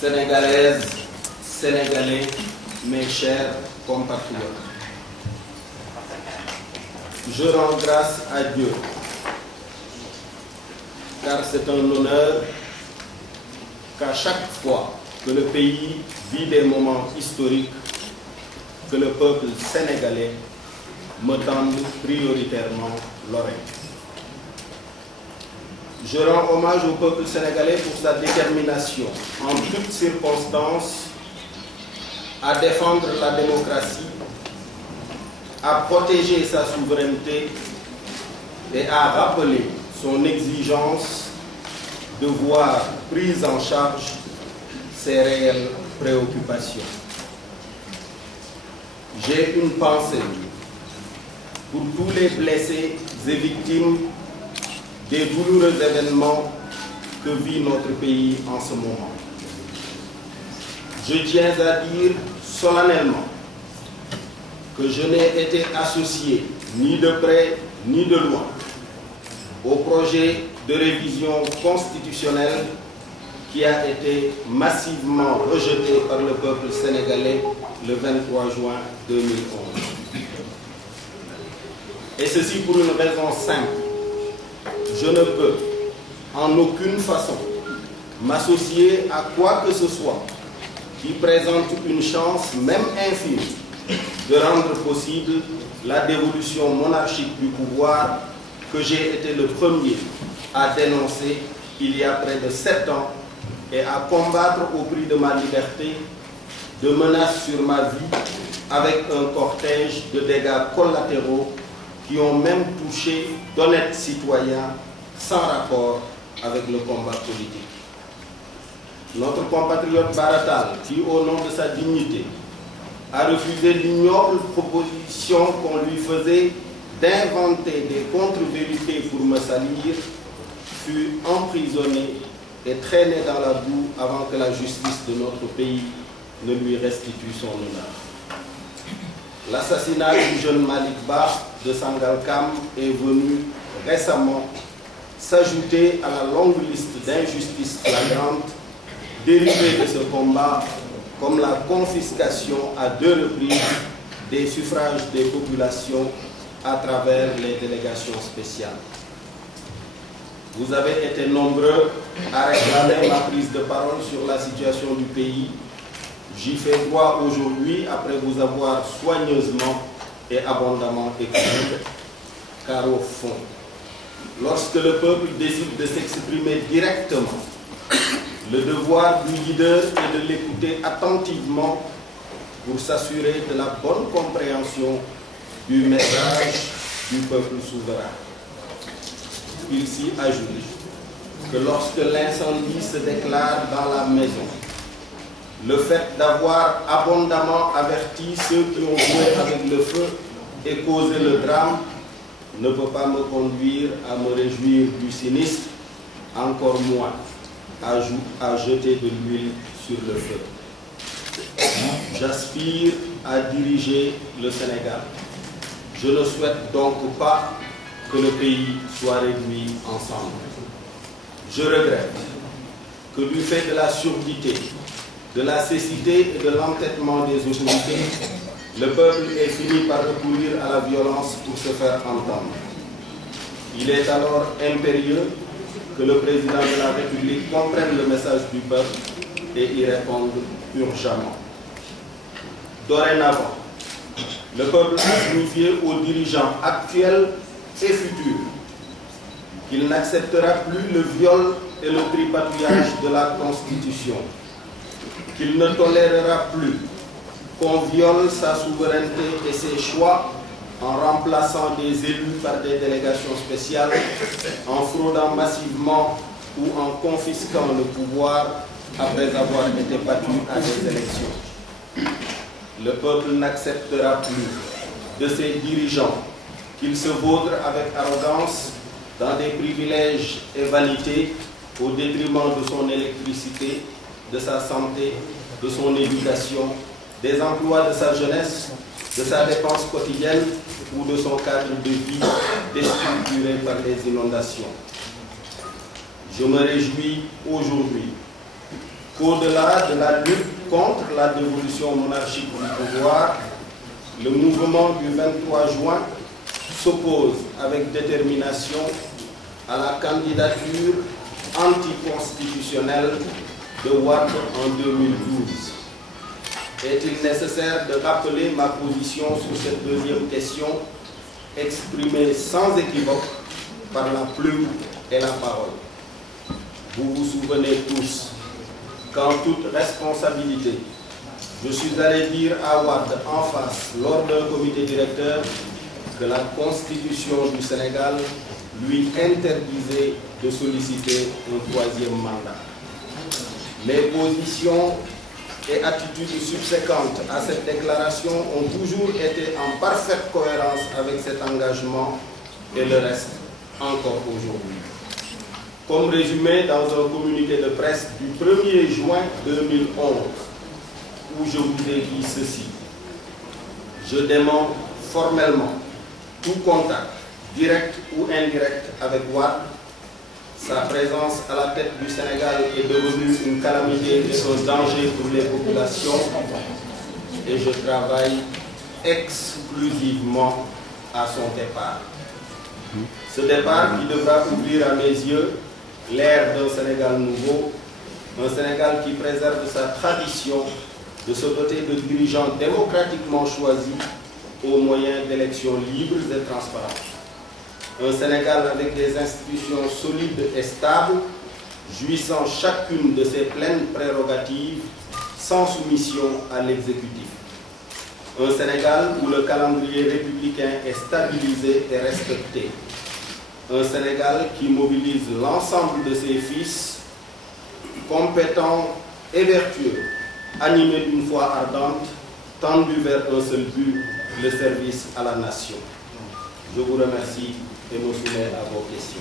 Sénégalaises, Sénégalais, mes chers compatriotes, je rends grâce à Dieu, car c'est un honneur qu'à chaque fois que le pays vit des moments historiques, que le peuple sénégalais me tende prioritairement l'oreille. Je rends hommage au peuple sénégalais pour sa détermination, en toutes circonstances, à défendre la démocratie, à protéger sa souveraineté et à rappeler son exigence de voir prise en charge ses réelles préoccupations. J'ai une pensée pour tous les blessés et victimes des douloureux événements que vit notre pays en ce moment. Je tiens à dire solennellement que je n'ai été associé ni de près ni de loin au projet de révision constitutionnelle qui a été massivement rejeté par le peuple sénégalais le 23 juin 2011. Et ceci pour une raison simple. Je ne peux en aucune façon m'associer à quoi que ce soit qui présente une chance, même infime, de rendre possible la dévolution monarchique du pouvoir que j'ai été le premier à dénoncer il y a près de 7 ans et à combattre au prix de ma liberté, de menaces sur ma vie, avec un cortège de dégâts collatéraux qui ont même touché d'honnêtes citoyens sans rapport avec le combat politique. Notre compatriote Baratal, qui au nom de sa dignité a refusé l'ignoble proposition qu'on lui faisait d'inventer des contre-vérités pour me salir, fut emprisonné et traîné dans la boue avant que la justice de notre pays ne lui restitue son honneur. L'assassinat du jeune Malik Ba de Sangalkam est venu récemment s'ajouter à la longue liste d'injustices flagrantes dérivées de ce combat, comme la confiscation à 2 reprises des suffrages des populations à travers les délégations spéciales. Vous avez été nombreux à réclamer ma prise de parole sur la situation du pays. J'y fais droit aujourd'hui après vous avoir soigneusement et abondamment écouté, car au fond, lorsque le peuple décide de s'exprimer directement, le devoir du leader est de l'écouter attentivement pour s'assurer de la bonne compréhension du message du peuple souverain. Il s'y ajoute que lorsque l'incendie se déclare dans la maison, le fait d'avoir abondamment averti ceux qui ont joué avec le feu et causé le drame ne peut pas me conduire à me réjouir du sinistre, encore moins à jeter de l'huile sur le feu. J'aspire à diriger le Sénégal. Je ne souhaite donc pas que le pays soit réduit ensemble. Je regrette que du fait de la surdité, de la cécité et de l'entêtement des autorités, le peuple ait fini par recourir à la violence pour se faire entendre. Il est alors impérieux que le président de la République comprenne le message du peuple et y réponde urgemment. Dorénavant, le peuple a signifié aux dirigeants actuels et futurs qu'il n'acceptera plus le viol et le tripatouillage de la Constitution, qu'il ne tolérera plus qu'on viole sa souveraineté et ses choix en remplaçant des élus par des délégations spéciales, en fraudant massivement ou en confisquant le pouvoir après avoir été battu à des élections. Le peuple n'acceptera plus de ses dirigeants qu'ils se vautrent avec arrogance dans des privilèges et vanités au détriment de son électricité, de sa santé, de son éducation, des emplois de sa jeunesse, de sa dépense quotidienne ou de son cadre de vie déstructuré par les inondations. Je me réjouis aujourd'hui qu'au-delà de la lutte contre la dévolution monarchique du pouvoir, le mouvement du 23 juin s'oppose avec détermination à la candidature anticonstitutionnelle de Wade en 2012. Est-il nécessaire de rappeler ma position sur cette deuxième question, exprimée sans équivoque par la plume et la parole? Vous vous souvenez tous qu'en toute responsabilité, je suis allé dire à Wade en face, lors d'un comité directeur, que la Constitution du Sénégal lui interdisait de solliciter un troisième mandat. Mes positions et attitudes subséquentes à cette déclaration ont toujours été en parfaite cohérence avec cet engagement et le reste encore aujourd'hui. Comme résumé dans un communiqué de presse du 1er juin 2011, où je vous ai dit ceci: je dément formellement tout contact, direct ou indirect, avec Wade. Sa présence à la tête du Sénégal est devenue une calamité et un danger pour les populations, et je travaille exclusivement à son départ. Ce départ qui devra ouvrir à mes yeux l'ère d'un Sénégal nouveau, un Sénégal qui préserve sa tradition de se doter de dirigeants démocratiquement choisis au moyen d'élections libres et transparentes. Un Sénégal avec des institutions solides et stables, jouissant chacune de ses pleines prérogatives, sans soumission à l'exécutif. Un Sénégal où le calendrier républicain est stabilisé et respecté. Un Sénégal qui mobilise l'ensemble de ses fils, compétents et vertueux, animés d'une foi ardente, tendus vers un seul but, le service à la nation. Je vous remercie et me soumets à vos questions.